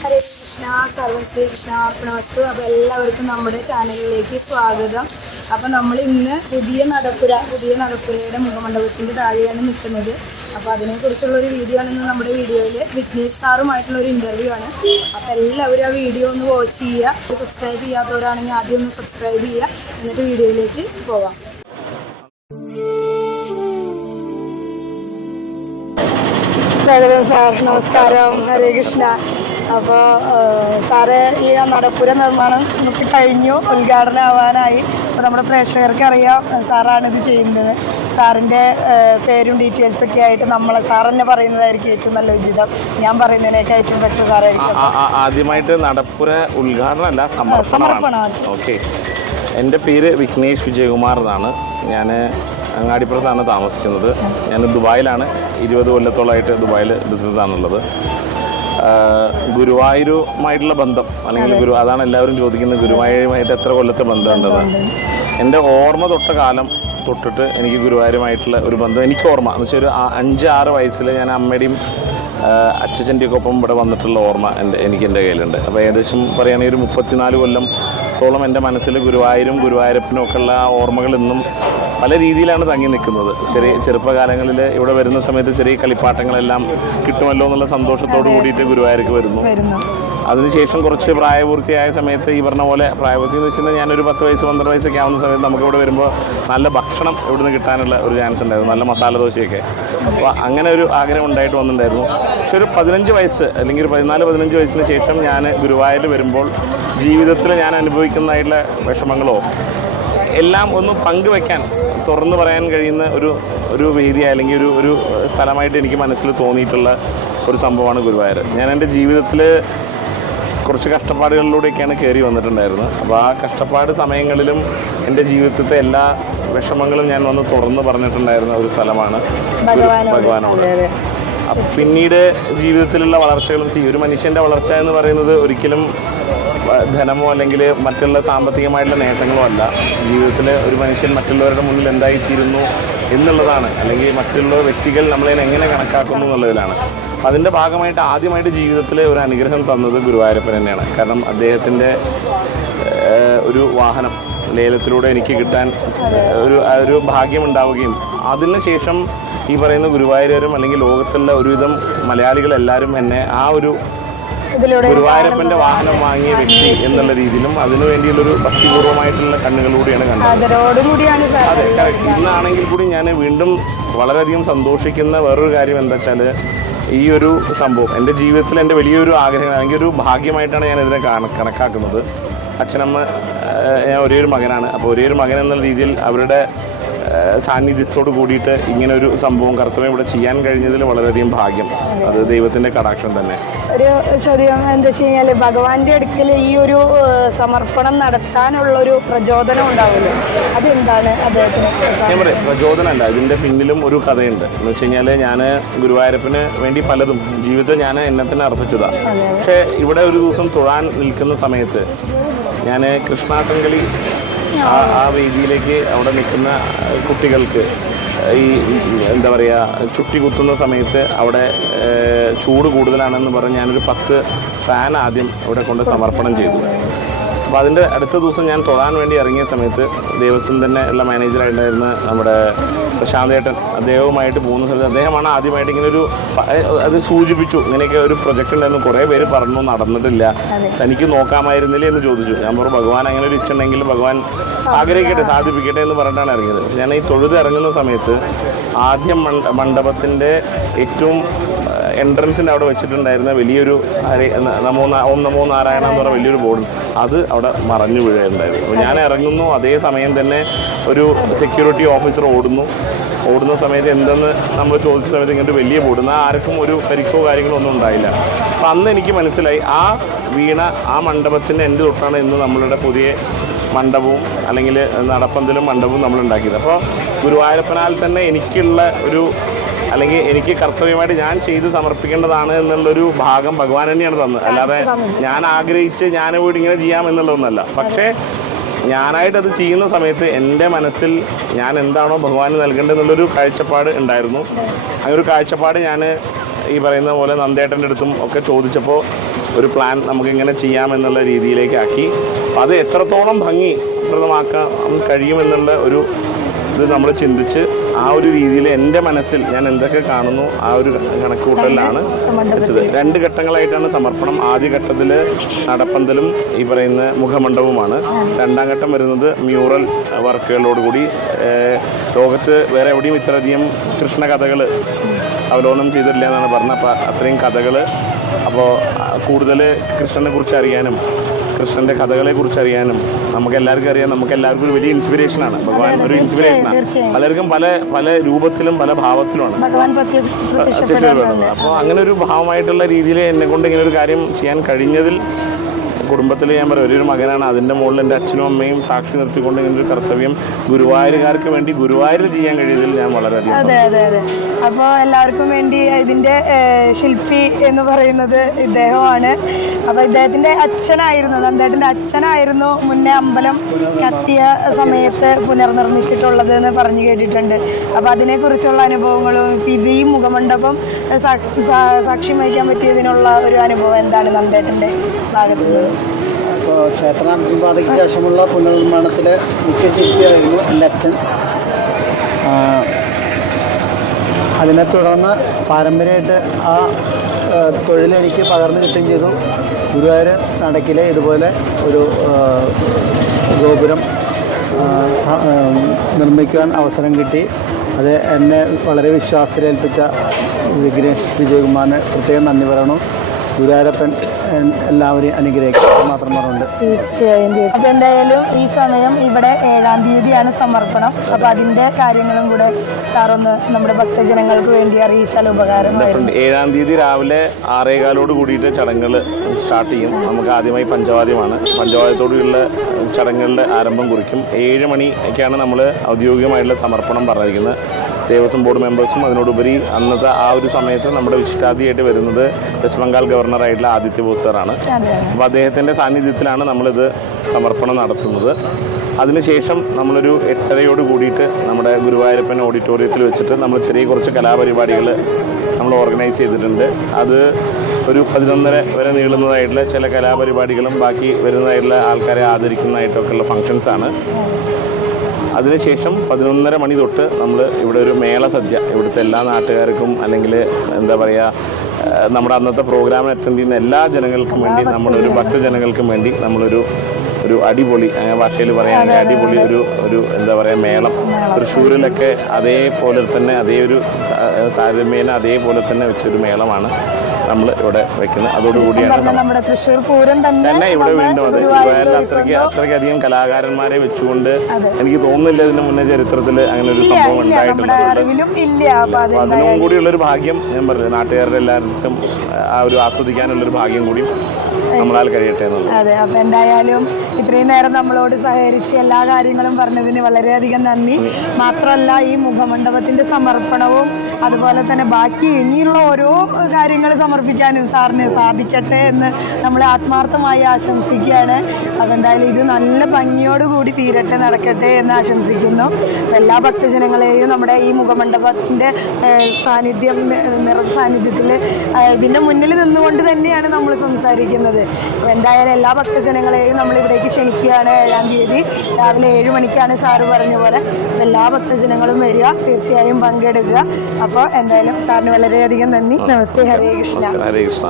ഹരേ കൃഷ്ണ സർവം ശ്രീകൃഷ്ണ അർപ്പണവസ്തു. അപ്പോൾ എല്ലാവർക്കും നമ്മുടെ ചാനലിലേക്ക് സ്വാഗതം. അപ്പോൾ നമ്മൾ ഇന്ന് പുതിയ നടപ്പുര പുതിയ നടപ്പുരയുടെ മുഖമണ്ഡപത്തിന്റെ താഴെയാണ് നിൽക്കുന്നത്. അപ്പോൾ അതിനെക്കുറിച്ചുള്ള ഒരു വീഡിയോ ആണ് ഇന്ന് നമ്മുടെ വീഡിയോയിൽ വിഘ്നേഷ് സാറുമായിട്ടുള്ള ഒരു ഇന്റർവ്യൂ ആണ്. അപ്പോൾ എല്ലാവരും ആ വീഡിയോ ഒന്ന് വാച്ച് ചെയ്യുക. സബ്സ്ക്രൈബ് ചെയ്യാത്തവരാണെങ്കിൽ ആദ്യം ഒന്ന് സബ്സ്ക്രൈബ് ചെയ്യുക. എന്നിട്ട് വീഡിയോയിലേക്ക് പോവാം. സ്വാഗതം സാർ നമസ്കാരം. ഹരേ കൃഷ്ണ. അപ്പോൾ സാറ് ഈ നടപ്പുര നിർമ്മാണം നമുക്ക് കഴിഞ്ഞു. ഉദ്ഘാടനം ആവാനായി അപ്പോൾ നമ്മുടെ പ്രേക്ഷകർക്ക് അറിയാം സാറാണ് ഇത് ചെയ്യുന്നത്. സാറിന്റെ പേരും ഡീറ്റെയിൽസ് ഒക്കെ ആയിട്ട് നമ്മൾ സാർ തന്നെ പറയുന്നതായിരിക്കും ഏറ്റവും നല്ല ഉചിതം. ഞാൻ പറയുന്നതിനേക്കാൾ ഏറ്റവും ബെറ്റർ സാറായിരിക്കും. ആദ്യമായിട്ട് നടപ്പുര ഉദ്ഘാടനം അല്ല സമർപ്പണം ഓക്കെ. എന്റെ പേര് വിഘ്നേഷ് വിജയകുമാർ എന്നാണ്. ഞാൻ അങ്ങാടിപ്പുറത്താണ് താമസിക്കുന്നത്. ഞാൻ ദുബായിലാണ്. ഇരുപത് കൊല്ലത്തോളമായിട്ട് ദുബായിൽ ബിസിനസ്സാണുള്ളത് ഗുരുവായൂരുമായിട്ടുള്ള ബന്ധം. അല്ലെങ്കിൽ ഗുരു അതാണ് എല്ലാവരും ചോദിക്കുന്നത് ഗുരുവായൂരുമായിട്ട് എത്ര കൊല്ലത്തെ ബന്ധമുണ്ടെന്ന്. എന്റെ ഓർമ്മ തൊട്ട കാലം തൊട്ടിട്ട് എനിക്ക് ഗുരുവായൂരുമായിട്ടുള്ള ഒരു ബന്ധം എനിക്ക് ഓർമ്മ. എന്ന് വെച്ചാൽ ഒരു അഞ്ചാറ് അഞ്ച് ആറ് വയസ്സിൽ ഞാൻ അമ്മയുടെയും അച്ഛന്റെയൊക്കെ ഒപ്പം ഇവിടെ വന്നിട്ടുള്ള ഓർമ്മ എന്റെ എനിക്ക് എന്റെ കയ്യിലുണ്ട്. അപ്പോൾ ഏകദേശം പറയുകയാണെങ്കിൽ ഒരു മുപ്പത്തിനാല് കൊല്ലത്തോളം എന്റെ മനസ്സിൽ ഗുരുവായൂരും ഗുരുവായൂരപ്പനും ഒക്കെ ഉള്ള ഓർമ്മകൾ ഇന്നും പല രീതിയിലാണ് തങ്ങി നിൽക്കുന്നത്. ചെറിയ ചെറുപ്പകാലങ്ങളിൽ ഇവിടെ വരുന്ന സമയത്ത് ചെറിയ കളിപ്പാട്ടങ്ങളെല്ലാം കിട്ടുമല്ലോ എന്നുള്ള സന്തോഷത്തോട് കൂടിയിട്ട് ഗുരുവായൂർക്ക് വരുന്നു. അതിനുശേഷം കുറച്ച് പ്രായപൂർത്തിയായ സമയത്ത് ഈ പറഞ്ഞ പോലെ പ്രായപൂർത്തി എന്ന് വെച്ചാൽ ഞാനൊരു പത്ത് വയസ്സ് പന്ത്രണ്ട് വയസ്സൊക്കെ ആവുന്ന സമയത്ത് നമുക്ക് ഇവിടെ വരുമ്പോൾ നല്ല ഭക്ഷണം ഇവിടുന്ന് കിട്ടാനുള്ള ഒരു ചാൻസ് ഉണ്ടായിരുന്നു. നല്ല മസാല ദോശയൊക്കെ. അപ്പോൾ അങ്ങനെ ഒരു ആഗ്രഹം ഉണ്ടായിട്ട് വന്നിട്ടുണ്ടായിരുന്നു. പക്ഷെ ഒരു പതിനഞ്ച് വയസ്സ് അല്ലെങ്കിൽ ഒരു പതിനാല് പതിനഞ്ച് വയസ്സിന് ശേഷം ഞാൻ ഗുരുവായൂർ വരുമ്പോൾ ജീവിതത്തിൽ ഞാൻ അനുഭവിക്കുന്നതായിട്ടുള്ള വിഷമങ്ങളോ എല്ലാം ഒന്ന് പങ്കുവെക്കാൻ തുറന്നു പറയാൻ കഴിയുന്ന ഒരു ഒരു വേദി അല്ലെങ്കിൽ ഒരു ഒരു സ്ഥലമായിട്ട് എനിക്ക് മനസ്സിൽ തോന്നിയിട്ടുള്ള ഒരു സംഭവമാണ് ഗുരുവായൂർ. ഞാൻ എന്റെ ജീവിതത്തിൽ കുറച്ച് കഷ്ടപ്പാടുകളിലൂടെയൊക്കെയാണ് കയറി വന്നിട്ടുണ്ടായിരുന്നത്. അപ്പോൾ ആ കഷ്ടപ്പാട് സമയങ്ങളിലും എന്റെ ജീവിതത്തിലെ എല്ലാ വിഷമങ്ങളും ഞാൻ വന്ന് തുറന്ന് പറഞ്ഞിട്ടുണ്ടായിരുന്ന ഒരു സ്ഥലമാണ് ഭഗവാനോട്. പിന്നീട് ജീവിതത്തിലുള്ള വളർച്ചകളും ഒരു മനുഷ്യന്റെ വളർച്ച എന്ന് പറയുന്നത് ഒരിക്കലും ധനമോ അല്ലെങ്കിൽ മറ്റുള്ള സാമ്പത്തികമായിട്ടുള്ള നേട്ടങ്ങളോ അല്ല. ജീവിതത്തിൽ ഒരു മനുഷ്യൻ മറ്റുള്ളവരുടെ മുന്നിൽ എന്തായിത്തീരുന്നു എന്നുള്ളതാണ്. അല്ലെങ്കിൽ മറ്റുള്ള വ്യക്തികൾ നമ്മളെ എങ്ങനെ കണക്കാക്കുന്നു എന്നുള്ളതിലാണ്. അതിന്റെ ഭാഗമായിട്ട് ആദ്യമായിട്ട് ജീവിതത്തിൽ ഒരു അനുഗ്രഹം തന്നത് ഗുരുവായൂരപ്പൻ തന്നെയാണ്. കാരണം അദ്ദേഹത്തിന്റെ ഒരു വാഹനം ലേലത്തിലൂടെ എനിക്ക് കിട്ടാൻ ഒരു ഒരു ഭാഗ്യം ഉണ്ടാവുകയും അതിനുശേഷം ഈ പറയുന്ന ഗുരുവായൂരും അല്ലെങ്കിൽ ലോകത്തുള്ള ഒരുവിധം മലയാളികളെല്ലാവരും എന്നെ ആ ഒരു ഇതിലൂടെ ഗുരുവായൂരപ്പന്റെ വാഹനം വാങ്ങിയ വ്യക്തി എന്നുള്ള രീതിയിലും അതിനു വേണ്ടിയുള്ളൊരു ഭക്തിപൂർവമായിട്ടുള്ള കണ്ണുകളിലൂടെയാണ് കണ്ടത്. അതെ. ഇന്നാണെങ്കിൽ കൂടി ഞാൻ വീണ്ടും വളരെയധികം സന്തോഷിക്കുന്ന വേറൊരു കാര്യം എന്താ വെച്ചാൽ ഈ ഒരു സംഭവം. എന്റെ ജീവിതത്തിൽ എന്റെ വലിയൊരു ആഗ്രഹം അല്ലെങ്കിൽ ഒരു ഭാഗ്യമായിട്ടാണ് ഞാൻ ഇതിനെ കണക്കാക്കുന്നത്. അച്ഛനമ്മ ഞാൻ ഒരേ ഒരു മകനാണ്. അപ്പോൾ ഒരേ ഒരു മകൻ എന്നുള്ള രീതിയിൽ അവരുടെ സാന്നിധ്യത്തോട് കൂടിയിട്ട് ഇങ്ങനെ ഒരു സംഭവം കർത്തവ്യം ഇവിടെ ചെയ്യാൻ കഴിഞ്ഞതിൽ വളരെയധികം ഭാഗ്യം. അത് ദൈവത്തിന്റെ കടാക്ഷം തന്നെ. ഒരു ചോദ്യം എന്താ വെച്ച് കഴിഞ്ഞാൽ ഭഗവാന്റെ അടുക്കൽ ഈ ഒരു സമർപ്പണം നടത്താനുള്ള ഒരു പ്രചോദനം ഉണ്ടാവുമല്ലോ അതെന്താണ് അദ്ദേഹത്തിന്? ഞാൻ പറയാം പ്രചോദനമല്ല. ഇതിന്റെ പിന്നിലും ഒരു കഥയുണ്ട്. എന്ന് വെച്ച് കഴിഞ്ഞാൽ ഞാൻ ഗുരുവായൂരപ്പന് വേണ്ടി പലതും ജീവിതം ഞാൻ എന്നെ തന്നെ അർപ്പിച്ചതാണ് പക്ഷേ ഇവിടെ ഒരു ദിവസം തൊഴാൻ നിൽക്കുന്ന സമയത്ത് ഞാൻ കൃഷ്ണാസംകളി ആ ആ അവിടെ നിൽക്കുന്ന കുട്ടികൾക്ക് ഈ എന്താ പറയുക ചുട്ടി കുത്തുന്ന സമയത്ത് അവിടെ ചൂട് കൂടുതലാണെന്ന് പറഞ്ഞ് ഞാനൊരു പത്ത് ഫാൻ ആദ്യം അവിടെ കൊണ്ട് സമർപ്പണം ചെയ്തു. അപ്പോൾ അതിന്റെ അടുത്ത ദിവസം ഞാൻ തൊഴാൻ വേണ്ടി ഇറങ്ങിയ സമയത്ത് ദേവസ്വം തന്നെ ഉള്ള മാനേജറായിട്ടുണ്ടായിരുന്ന നമ്മുടെ പ്രശാന്തേട്ടൻ അദ്ദേഹവുമായിട്ട് പോകുന്ന സ്ഥലത്ത് അദ്ദേഹമാണ് ആദ്യമായിട്ട് ഇങ്ങനെ ഒരു അത് സൂചിപ്പിച്ചു. ഇങ്ങനെയൊക്കെ ഒരു പ്രൊജക്റ്റ് ഉണ്ടായിരുന്നു. കുറേ പേര് പറഞ്ഞു നടന്നിട്ടില്ല. തനിക്ക് നോക്കാമായിരുന്നില്ലേ എന്ന് ചോദിച്ചു. ഞാൻ പറഞ്ഞു ഭഗവാൻ അങ്ങനെ ഒരു ഇച്ഛണ്ടെങ്കിൽ ഭഗവാൻ ആഗ്രഹിക്കട്ടെ സാധിപ്പിക്കട്ടെ എന്ന് പറഞ്ഞിട്ടാണ് ഇറങ്ങിയത്. പക്ഷെ ഞാൻ ഈ തൊഴുത് ഇറങ്ങുന്ന സമയത്ത് ആദ്യം മണ്ഡ മണ്ഡപത്തിന്റെ ഏറ്റവും എൻട്രൻസിന്റെ അവിടെ വെച്ചിട്ടുണ്ടായിരുന്ന വലിയൊരു നമോ ഓം നമോ നാരായണ എന്ന് പറഞ്ഞ വലിയൊരു ബോർഡ് അത് അവിടെ മറഞ്ഞു വീഴുകയുണ്ടായിരുന്നു. അപ്പോൾ ഞാൻ ഇറങ്ങുന്നു അതേ സമയം തന്നെ ഒരു സെക്യൂരിറ്റി ഓഫീസർ ഓടുന്നു. ഓടുന്ന സമയത്ത് എന്തെന്ന് നമ്മൾ ചോദിച്ച സമയത്ത് ഇങ്ങനത്തെ വലിയ ബോർഡ് എന്നാൽ ആർക്കും ഒരു പരിക്കോ കാര്യങ്ങളോ ഒന്നും ഉണ്ടായില്ല. അപ്പം അന്ന് എനിക്ക് മനസ്സിലായി ആ വീണ ആ മണ്ഡപത്തിന്റെ എന്റെ തൊട്ടാണ് ഇന്ന് നമ്മളുടെ പുതിയ മണ്ഡപവും അല്ലെങ്കിൽ നടപ്പന്തലും മണ്ഡപവും നമ്മൾ ഉണ്ടാക്കിയത്. അപ്പോൾ ഗുരുവായൂരപ്പനാൽ തന്നെ എനിക്കുള്ള ഒരു അല്ലെങ്കിൽ എനിക്ക് കർത്തവ്യമായിട്ട് ഞാൻ ചെയ്ത് സമർപ്പിക്കേണ്ടതാണ് എന്നുള്ളൊരു ഭാഗം ഭഗവാൻ തന്നെയാണ് തന്നത്. അല്ലാതെ ഞാൻ ആഗ്രഹിച്ച് ഞാൻ പോയിട്ട് ഇങ്ങനെ ചെയ്യാം എന്നുള്ളതൊന്നല്ല പക്ഷേ ഞാനായിട്ട് അത് ചെയ്യുന്ന സമയത്ത് എന്റെ മനസ്സിൽ ഞാൻ എന്താണോ ഭഗവാന് നൽകേണ്ടത് എന്നുള്ളൊരു കാഴ്ചപ്പാട് ഉണ്ടായിരുന്നു. അങ്ങനെ ഒരു കാഴ്ചപ്പാട് ഞാൻ ഈ പറയുന്ന പോലെ നന്ദേട്ടന്റെ അടുത്തും ഒക്കെ ചോദിച്ചപ്പോൾ ഒരു പ്ലാൻ നമുക്ക് ഇങ്ങനെ ചെയ്യാം എന്നുള്ള രീതിയിലേക്കാക്കി അത് എത്രത്തോളം ഭംഗി പ്രദമാക്കാൻ കഴിയുമെന്നുള്ള ഒരു ഇത് നമ്മൾ ചിന്തിച്ച് ആ ഒരു രീതിയിൽ എന്റെ മനസ്സിൽ ഞാൻ എന്തൊക്കെ കാണുന്നു ആ ഒരു കണക്കുകൂട്ടലിലാണ് വെച്ചത്. രണ്ട് ഘട്ടങ്ങളായിട്ടാണ് സമർപ്പണം. ആദ്യ ഘട്ടത്തിൽ നടപ്പന്തലും ഈ പറയുന്ന മുഖമണ്ഡപവുമാണ്. രണ്ടാം ഘട്ടം വരുന്നത് മ്യൂറൽ വർക്കുകളോടുകൂടി. ലോകത്ത് വേറെ എവിടെയും ഇത്രയധികം കൃഷ്ണ കഥകൾ അവലോകനം ചെയ്തിട്ടില്ല എന്നാണ് പറഞ്ഞത്. അപ്പോൾ അത്രയും കഥകൾ അപ്പോൾ കൂടുതൽ കൃഷ്ണനെ കുറിച്ച് അറിയാനും കൃഷ്ണന്റെ കഥകളെ കുറിച്ച് അറിയാനും നമുക്ക് എല്ലാവർക്കും അറിയാം. നമുക്ക് എല്ലാവർക്കും ഒരു വലിയ ഇൻസ്പിറേഷനാണ് ഭഗവാൻ ഒരു ഇൻസ്പിറേഷൻ ആണ്. പലർക്കും പല പല രൂപത്തിലും പല ഭാവത്തിലുമാണ്. അപ്പോൾ അങ്ങനെ ഒരു ഭാവമായിട്ടുള്ള രീതിയിൽ എന്നെ കൊണ്ട് ഇങ്ങനെ ഒരു കാര്യം ചെയ്യാൻ കഴിഞ്ഞതിൽ കുടുംബത്തിൽ ഞാൻ പറയും ഒരു മകനാണ്. അതിന്റെ മുകളിൽ എന്റെ അച്ഛനും അമ്മയും സാക്ഷി നിർത്തിക്കൊണ്ട് ഇങ്ങനെ ഒരു കർത്തവ്യം ഗുരുവായൂരുകാർക്ക് വേണ്ടി ഗുരുവായൂർ ചെയ്യാൻ കഴിയുന്നതിൽ ഞാൻ വളരെ അതെ അതെ അതെ. അപ്പോൾ എല്ലാവർക്കും വേണ്ടി ഇതിന്റെ ശില്പി എന്ന് പറയുന്നത് ഇദ്ദേഹമാണ്. അപ്പോൾ ഇദ്ദേഹത്തിന്റെ അച്ഛനായിരുന്നു നന്ദേട്ടന്റെ അച്ഛനായിരുന്നു മുന്നേ അമ്പലം കത്തിയ സമയത്ത് പുനർനിർമ്മിച്ചിട്ടുള്ളത് എന്ന് പറഞ്ഞു കേട്ടിട്ടുണ്ട്. അപ്പോൾ അതിനെക്കുറിച്ചുള്ള അനുഭവങ്ങളും ഈ മുഖമണ്ഡപം സാക്ഷി സാക്ഷ്യം വഹിക്കാൻ പറ്റിയതിനുള്ള ഒരു അനുഭവം എന്താണ് നന്ദേട്ടന്റെ അപ്പോൾ ക്ഷേത്രാഭിവാദിക്ക് ശേഷമുള്ള പുനർനിർമ്മാണത്തിൽ മുഖ്യ ശില്പിയായിരുന്നു അച്ഛൻ. അതിനെ തുടർന്ന് പാരമ്പര്യമായിട്ട് ആ തൊഴിലെനിക്ക് പകർന്നു കിട്ടുകയും ചെയ്തു. ഗുരുവായൂർ നടക്കിലെ ഇതുപോലെ ഒരു ഗോപുരം നിർമ്മിക്കാൻ അവസരം കിട്ടി. അത് എന്നെ വളരെ വിശ്വാസത്തിലേൽപ്പിച്ച വിഘ്നേഷ് വിജയകുമാറിന് പ്രത്യേകം നന്ദി പറയണം. ഗുരുവായൂരപ്പൻ എല്ലാവരെയും അനുഗ്രഹിക്കുക മാത്രം പറഞ്ഞുണ്ട് തീർച്ചയായും തീർച്ചയായും. അപ്പൊ എന്തായാലും ഈ സമയം ഇവിടെ ഏഴാം തീയതിയാണ് സമർപ്പണം. അപ്പൊ അതിന്റെ കാര്യങ്ങളും കൂടെ സാറൊന്ന് നമ്മുടെ ഭക്തജനങ്ങൾക്ക് വേണ്ടി അറിയിച്ചാൽ ഉപകാരം ഏഴാം തീയതി രാവിലെ ആറേകാലോട് കൂടിയിട്ട് ചടങ്ങുകൾ സ്റ്റാർട്ട് ചെയ്യും. നമുക്ക് ആദ്യമായി പഞ്ചവാദ്യമാണ്. പഞ്ചവാദ്യത്തോടുള്ള ചടങ്ങുകളുടെ ആരംഭം കുറിക്കും. ഏഴ് മണിക്കാണ് നമ്മൾ ഔദ്യോഗികമായിട്ടുള്ള സമർപ്പണം പറഞ്ഞിരിക്കുന്നത്. ദേവസ്വം ബോർഡ് മെമ്പേഴ്സും അതിനോടുപരി അന്നത്തെ ആ ഒരു സമയത്ത് നമ്മുടെ വിശിഷ്ടാതിയായിട്ട് വരുന്നത് വെസ്റ്റ് ബംഗാൾ ഗവർണറായിട്ടുള്ള ആദിത്യ ബോസ് സാറാണ് അതെ അതെ. അപ്പോൾ അദ്ദേഹത്തിന്റെ സാന്നിധ്യത്തിലാണ് നമ്മളിത് സമർപ്പണം നടത്തുന്നത്. അതിനുശേഷം നമ്മളൊരു എട്ടരയോട് കൂടിയിട്ട് നമ്മുടെ ഗുരുവായൂരപ്പൻ ഓഡിറ്റോറിയത്തിൽ വെച്ചിട്ട് നമ്മൾ ചെറിയ കുറച്ച് കലാപരിപാടികൾ നമ്മൾ ഓർഗനൈസ് ചെയ്തിട്ടുണ്ട്. അത് ഒരു പതിനൊന്നര വരെ നീളുന്നതായിട്ടുള്ള ചില കലാപരിപാടികളും ബാക്കി വരുന്നതായിട്ടുള്ള ആൾക്കാരെ ആദരിക്കുന്നതായിട്ടൊക്കെയുള്ള ഫങ്ഷൻസാണ് അതിനുശേഷം പതിനൊന്നര മണി തൊട്ട് നമ്മൾ ഇവിടെ ഒരു മേള സദ്യ ഇവിടുത്തെ എല്ലാ നാട്ടുകാർക്കും അല്ലെങ്കിൽ എന്താ പറയുക നമ്മുടെ അന്നത്തെ പ്രോഗ്രാം അറ്റൻഡ് ചെയ്യുന്ന എല്ലാ ജനങ്ങൾക്കും വേണ്ടി നമ്മളൊരു ഭക്തജനങ്ങൾക്കും വേണ്ടി നമ്മളൊരു ഒരു അടിപൊളി ഭാഷയിൽ പറയുകയാണെങ്കിൽ അടിപൊളി ഒരു ഒരു എന്താ പറയുക മേളം. തൃശ്ശൂരിലൊക്കെ അതേപോലെ തന്നെ അതേ ഒരു താരതമ്യേന അതേപോലെ തന്നെ വെച്ചൊരു മേളമാണ്. നമ്മൾ ഇവിടെ വെക്കുന്നത് അതോടുകൂടിയാണ് നമ്മുടെ തൃശ്ശൂർ പൂരം തന്നെ ഇവിടെ വീണ്ടും അത് ഗുരുവായൂരിൽ അത്രയ്ക്ക്. അത്രയ്ക്കധികം കലാകാരന്മാരെ വെച്ചുകൊണ്ട് എനിക്ക് തോന്നുന്നില്ല ഇതിന് മുന്നേ ചരിത്രത്തിൽ അങ്ങനെ ഒരു സംഭവം ഉണ്ടായിട്ടുണ്ട്. അതിനും കൂടിയുള്ളൊരു ഭാഗ്യം ഞാൻ പറഞ്ഞു നാട്ടുകാരുടെ എല്ലാവർക്കും ആ ഒരു ആസ്വദിക്കാനുള്ളൊരു ഭാഗ്യം കൂടി നമ്മളാൽ കഴിയട്ടെ അതെ അപ്പൊ എന്തായാലും ഇത്രയും നേരം നമ്മളോട് സഹകരിച്ച് എല്ലാ കാര്യങ്ങളും പറഞ്ഞതിന് വളരെയധികം നന്ദി. മാത്രമല്ല ഈ മുഖമണ്ഡപത്തിന്റെ സമർപ്പണവും അതുപോലെ തന്നെ ബാക്കി ഇനിയുള്ള ഓരോ കാര്യങ്ങൾ സമർപ്പിക്കാനും സാറിന് സാധിക്കട്ടെ എന്ന് നമ്മൾ ആത്മാർത്ഥമായി ആശംസിക്കുകയാണ്. അപ്പോൾ എന്തായാലും ഇത് നല്ല ഭംഗിയോടുകൂടി തീരട്ടെ നടക്കട്ടെ എന്ന് ആശംസിക്കുന്നു. എല്ലാ ഭക്തജനങ്ങളെയും നമ്മുടെ ഈ മുഖമണ്ഡപത്തിന്റെ സാന്നിധ്യം നിറ സാന്നിധ്യത്തിൽ ഇതിന്റെ മുന്നിൽ നിന്നുകൊണ്ട് തന്നെയാണ് നമ്മൾ സംസാരിക്കുന്നത്. അപ്പോൾ എന്തായാലും എല്ലാ ഭക്തജനങ്ങളെയും നമ്മൾ ഇവിടേക്ക് ക്ഷണിക്കുകയാണ് ഏഴാം തീയതി. രാവിലെ ഏഴ് മണിക്കാണ് സാറ് പറഞ്ഞ പോലെ. എല്ലാ ഭക്തജനങ്ങളും വരിക തീർച്ചയായും പങ്കെടുക്കുക. അപ്പോൾ എന്തായാലും സാറിന് വളരെയധികം നന്ദി. നമസ്തേ. ഹരേ കൃഷ്ണ. ഹരേ കൃഷ്ണ